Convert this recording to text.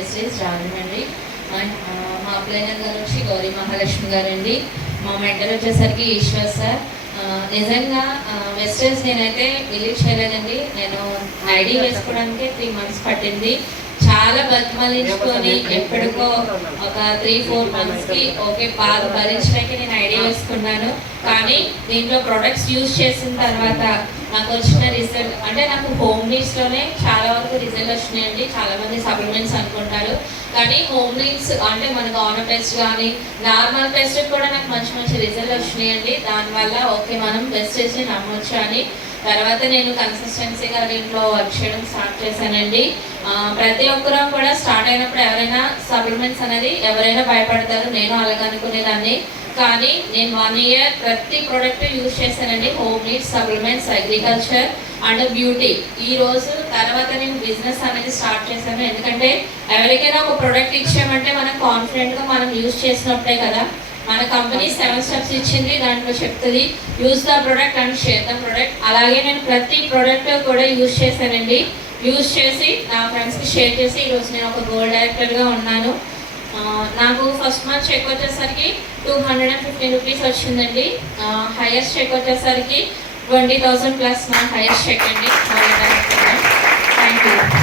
Wastage Rajahmundry and మా planner గారు వచ్చి గౌరీ మహాలక్ష్మి గారు అండి మా మెంటర్ వచ్చేసరికి ఈశ్వర్ సార్. నిజంగా వెస్టేజ్ నేనైతే బిలీవ్ చేయలేదండి. నేను ఐడి వేసుకోవడానికి త్రీ మంత్స్ పట్టింది. చాలా బతిమలించుకొని ఎప్పటికో ఒక త్రీ ఫోర్ మంత్స్కి ఓకే బాగా భరించడానికి నేను ఐడియా వేసుకున్నాను. కానీ దీంట్లో ప్రొడక్ట్స్ యూజ్ చేసిన తర్వాత నాకు వచ్చిన రిజల్ట్ అంటే నాకు హోమ్ నీడ్స్లోనే చాలా వరకు రిజల్ట్ వచ్చినాయండి. చాలా మంది సప్లిమెంట్స్ అనుకుంటారు. కానీ హోమ్ నీడ్స్ అంటే మనకు ఆనర్ టెస్ట్ కానీ నార్మల్ టెస్ట్ కూడా నాకు మంచి మంచి రిజల్ట్ వచ్చినాయండి. దానివల్ల ఓకే మనం బెస్ట్ చేసి నమ్మొచ్చు అని తర్వాత నేను కన్సిస్టెన్సీగా దీంట్లో వర్క్ చేయడం స్టార్ట్ చేశానండి. ప్రతి ఒక్కరూ కూడా స్టార్ట్ అయినప్పుడు ఎవరైనా సప్లిమెంట్స్ అనేది ఎవరైనా భయపడతారు నేను అలాగ అనుకునేదాన్ని. కానీ నేను వన్ ఇయర్ ప్రతి ప్రోడక్ట్ యూజ్ చేశానండి home needs supplements agriculture and beauty ఈ రోజు తర్వాత నేను బిజినెస్ అనేది స్టార్ట్ చేశాను. ఎందుకంటే ఎవరికైనా ఒక ప్రోడక్ట్ ఇచ్చామంటే మనం కాన్ఫిడెంట్గా మనం యూజ్ చేసినప్పుడే కదా. మన కంపెనీ సెవెన్ స్టెప్స్ ఇచ్చింది దాంట్లో చెప్తుంది use the product and share the product అలాగే నేను ప్రతి ప్రోడక్ట్ కూడా యూజ్ చేశానండి. యూజ్ చేసి నా ఫ్రెండ్స్కి షేర్ చేసి ఈరోజు నేను ఒక గోల్డ్ డైరెక్టర్గా ఉన్నాను. నాకు ఫస్ట్ మంత్ చెక్ వచ్చేసరికి two hundred and fifteen rupees వచ్చిందండి హైయెస్ట్ చెక్ వచ్చేసరికి ట్వంటీ థౌసండ్ ప్లస్ నా హైయెస్ట్ చెక్ అండి.